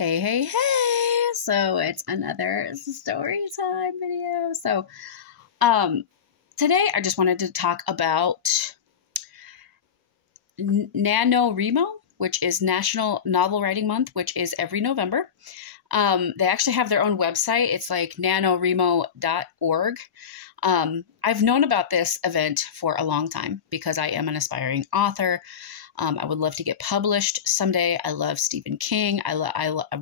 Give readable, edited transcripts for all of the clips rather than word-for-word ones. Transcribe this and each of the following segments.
Hey. So it's another story time video. So today I just wanted to talk about NaNoWriMo, which is National Novel Writing Month, which is every November. They actually have their own website. It's like nanowrimo.org. I've known about this event for a long time because I am an aspiring author. I would love to get published someday. I love Stephen King. I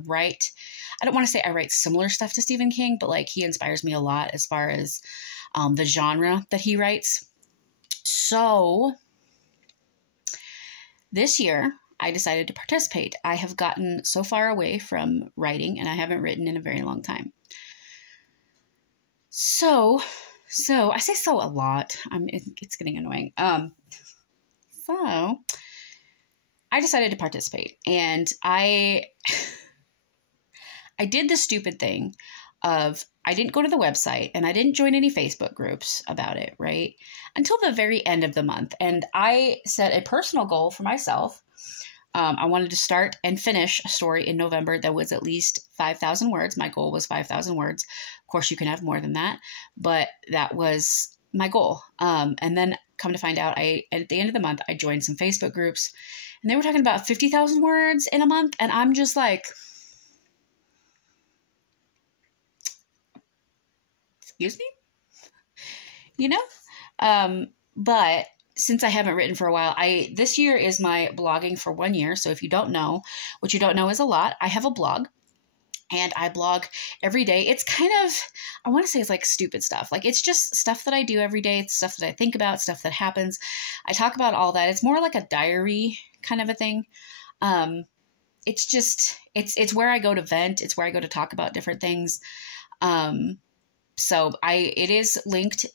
write, I don't want to say I write similar stuff to Stephen King, but like he inspires me a lot as far as the genre that he writes. So this year I decided to participate. I have gotten so far away from writing and I haven't written in a very long time. So I say so a lot. It's getting annoying. So I decided to participate, and I did the stupid thing of I didn't go to the website and I didn't join any Facebook groups about it, right? Until the very end of the month. And I set a personal goal for myself. I wanted to start and finish a story in November that was at least 5,000 words. My goal was 5,000 words. Of course, you can have more than that, but that was my goal. And then come to find out, at the end of the month, I joined some Facebook groups, and they were talking about 50,000 words in a month. And I'm just like, excuse me, but since I haven't written for a while, this year is my blogging for 1 year. So if you don't know, what you don't know is a lot. I have a blog. And I blog every day. It's kind of, I want to say it's like stupid stuff. Like it's just stuff that I do every day. It's stuff that I think about, stuff that happens. I talk about all that. It's more like a diary kind of a thing. It's just, it's where I go to vent. It's where I go to talk about different things. So it is linked.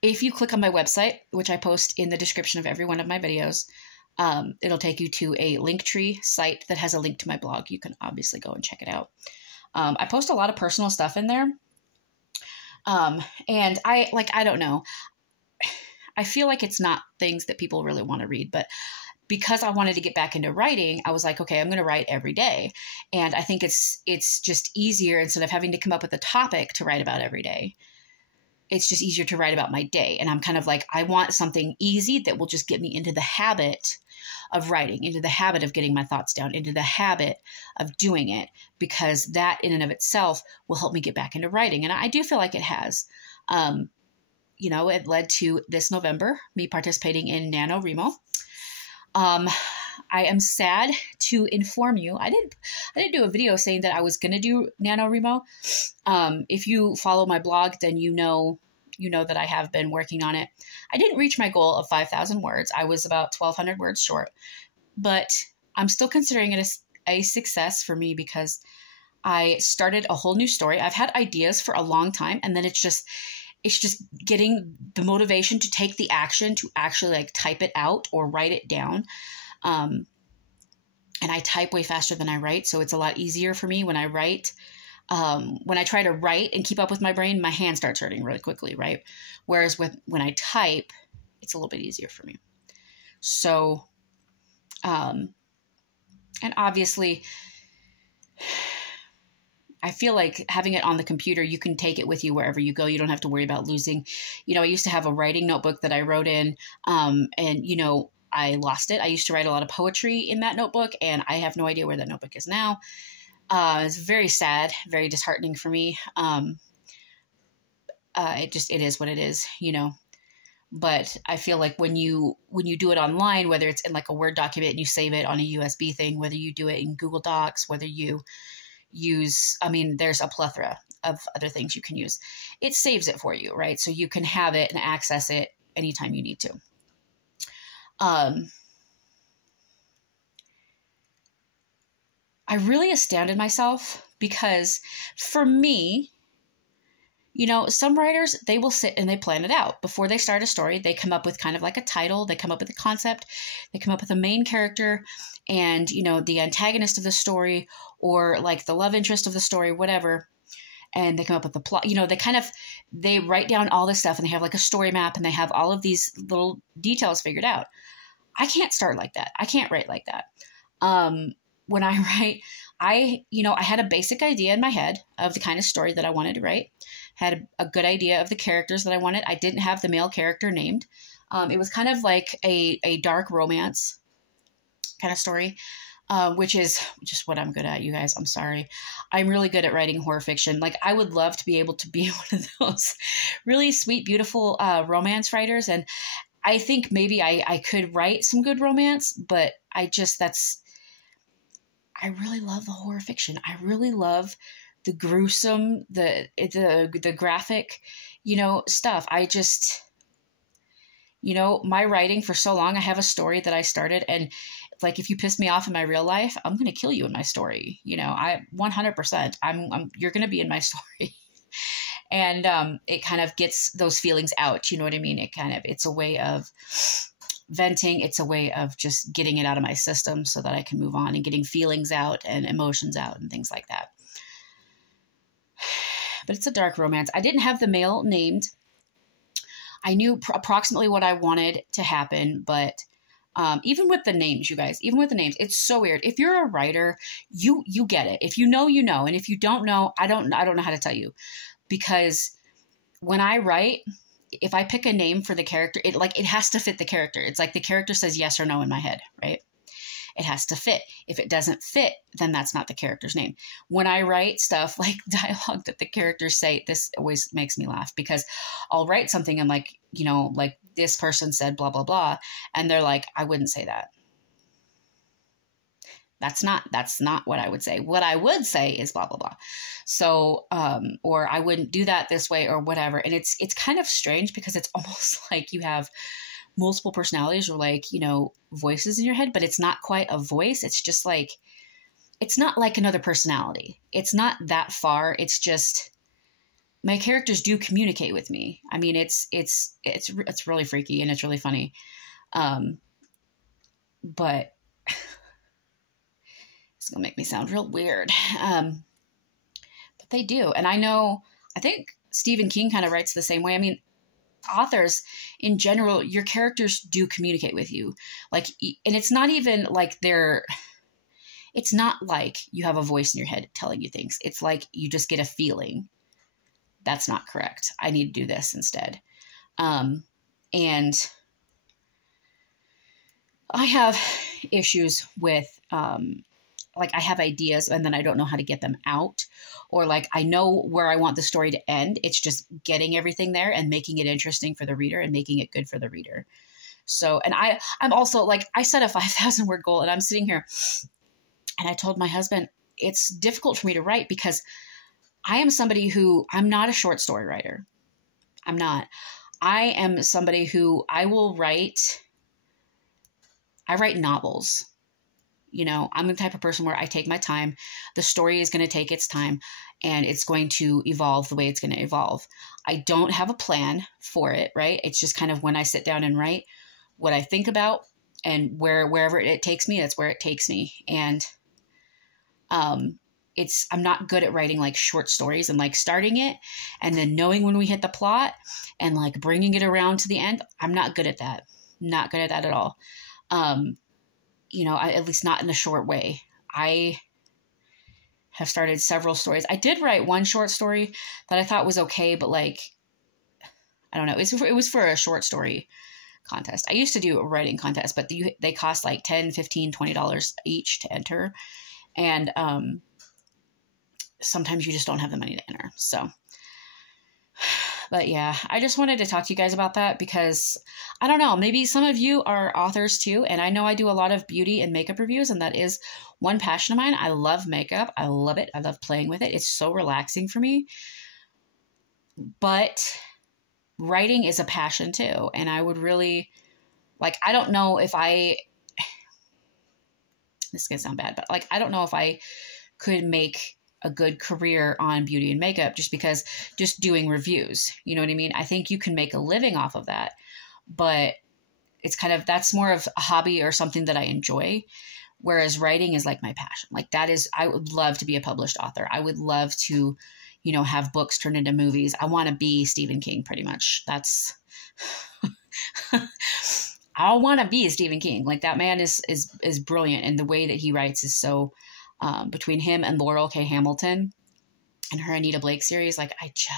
If you click on my website, which I post in the description of every one of my videos, it'll take you to a Linktree site that has a link to my blog. You can obviously go and check it out. I post a lot of personal stuff in there. And I don't know. I feel like it's not things that people really want to read, but because I wanted to get back into writing, I was like, okay, I'm going to write every day. And I think it's just easier instead of having to come up with a topic to write about every day. It's just easier to write about my day. And I'm kind of like, I want something easy that will just get me into the habit of writing, into the habit of getting my thoughts down, into the habit of doing it, because that in and of itself will help me get back into writing. And I do feel like it has. It led to this November, me participating in NaNoWriMo. I am sad to inform you, I didn't do a video saying that I was going to do NaNoWriMo. If you follow my blog, then you know that I have been working on it. I didn't reach my goal of 5,000 words. I was about 1,200 words short, but I'm still considering it a success for me because I started a whole new story. I've had ideas for a long time, and then it's just getting the motivation to take the action to actually like type it out or write it down. And I type way faster than I write. So it's a lot easier for me when I write. When I try to write and keep up with my brain, my hand starts hurting really quickly, right? Whereas when I type, it's a little bit easier for me. So, and obviously, I feel like having it on the computer, you can take it with you wherever you go. You don't have to worry about losing. I used to have a writing notebook that I wrote in, and I lost it. I used to write a lot of poetry in that notebook, and I have no idea where that notebook is now. It's very sad, very disheartening for me. It is what it is, but I feel like when you do it online, whether it's in like a Word document and you save it on a USB thing, whether you do it in Google Docs, whether you use, there's a plethora of other things you can use. It saves it for you, right? So you can have it and access it anytime you need to. I really astounded myself because for me, some writers, they will sit and they plan it out. Before they start a story, they come up with kind of like a title, they come up with a concept, they come up with a main character and, the antagonist of the story or like the love interest of the story, whatever. And they come up with the plot, they write down all this stuff and they have like a story map and they have all of these little details figured out. I can't start like that. I can't write like that. When I write, I had a basic idea in my head of the kind of story that I wanted to write, had a good idea of the characters that I wanted. I didn't have the male character named. It was kind of like a dark romance kind of story, which is just what I'm good at, you guys. I'm sorry. I'm really good at writing horror fiction. Like, I would love to be able to be one of those really sweet, beautiful romance writers. And I think maybe I could write some good romance, but I really love the horror fiction. I really love the gruesome, the graphic, stuff. I just, my writing for so long, I have a story that I started, and like, if you piss me off in my real life, I'm going to kill you in my story. I 100%, you're going to be in my story. And it kind of gets those feelings out. You know what I mean? It's a way of venting. It's a way of just getting it out of my system so that I can move on and getting feelings out and emotions out and things like that. But it's a dark romance. I didn't have the male named. I knew approximately what I wanted to happen, but even with the names, you guys, it's so weird. If you're a writer, you get it. If you know, and if you don't know, I don't know how to tell you, because when I write, if I pick a name for the character, it has to fit the character. It's like the character says yes or no in my head, right? It has to fit. If it doesn't fit, then that's not the character's name. When I write stuff like dialogue that the characters say, this always makes me laugh, because I'll write something and like this person said blah, blah, blah. And they're like, I wouldn't say that. That's not what I would say. What I would say is blah, blah, blah. So, or I wouldn't do that this way or whatever. And it's kind of strange, because it's almost like you have multiple personalities or voices in your head, but it's not quite a voice. It's just like, it's not like another personality. It's not that far. It's just, my characters do communicate with me. I mean, it's really freaky and it's really funny. But it's gonna make me sound real weird. But they do. And I think Stephen King kind of writes the same way. I mean, authors in general, your characters do communicate with you. Like, and it's not even like it's not like you have a voice in your head telling you things. It's like you just get a feeling. That's not correct. I need to do this instead. And I have issues with, I have ideas and then I don't know how to get them out, or like, I know where I want the story to end. It's just getting everything there and making it interesting for the reader and making it good for the reader. So, and I'm also like, I set a 5,000 word goal, and I'm sitting here and I told my husband, it's difficult for me to write because I am somebody who, I'm not a short story writer. I'm not. I am somebody who I write novels. I'm the type of person where I take my time. The story is going to take its time, and it's going to evolve the way it's going to evolve. I don't have a plan for it, right? It's just kind of when I sit down and write what I think about, and wherever it takes me, that's where it takes me. And I'm not good at writing like short stories and like starting it and then knowing when we hit the plot and like bringing it around to the end. I'm not good at that. Not good at that at all. At least not in a short way. I have started several stories. I did write one short story that I thought was okay, but like, I don't know. It was for a short story contest. I used to do a writing contest, but they cost like $10, $15, $20 each to enter. And sometimes you just don't have the money to enter. So, but yeah, I just wanted to talk to you guys about that because I don't know, maybe some of you are authors too. And I know I do a lot of beauty and makeup reviews, and that is one passion of mine. I love makeup. I love it. I love playing with it. It's so relaxing for me. But writing is a passion too. And I would really I don't know if this is going to sound bad, but I don't know if I could make a good career on beauty and makeup just doing reviews. You know what I mean? I think you can make a living off of that, but it's that's more of a hobby or something that I enjoy. Whereas writing is like my passion. I would love to be a published author. I would love to, have books turned into movies. I want to be Stephen King pretty much. I want to be Stephen King. Like, that man is brilliant, and the way that he writes is so, between him and Laurel K. Hamilton and her Anita Blake series, like, it's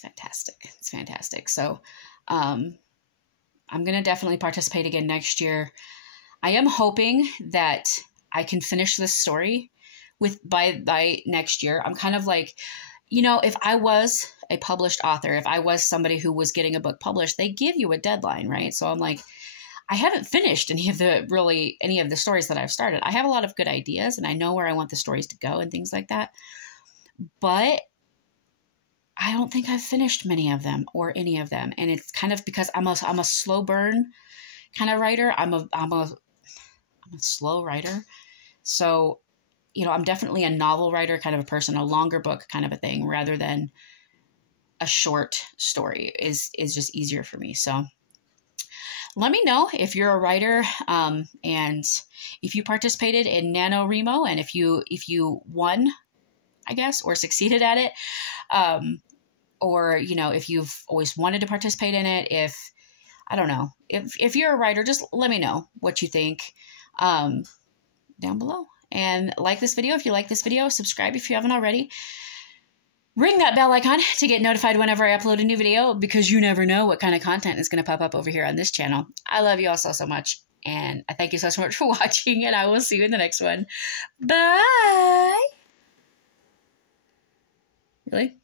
fantastic. It's fantastic. So, I'm going to definitely participate again next year. I am hoping that I can finish this story by next year. I'm kind of like, you know, if I was a published author, if I was somebody who was getting a book published, they give you a deadline, right? So I'm like, I haven't finished any of the stories that I've started. I have a lot of good ideas, and I know where I want the stories to go and things like that. But I don't think I've finished many of them or any of them. And it's kind of because I'm a slow burn kind of writer. I'm a slow writer. So, you know, I'm definitely a novel writer kind of a person, a longer book kind of a thing, rather than a short story is just easier for me. So let me know if you're a writer, and if you participated in NaNoWriMo, and if you won, I guess, or succeeded at it, or, you know, if you've always wanted to participate in it. I don't know, if you're a writer, just let me know what you think, down below. And like this video if you like this video. Subscribe if you haven't already. Ring that bell icon to get notified whenever I upload a new video, because you never know what kind of content is going to pop up over here on this channel. I love you all so much, and I thank you so much for watching, and I will see you in the next one. Bye! Really?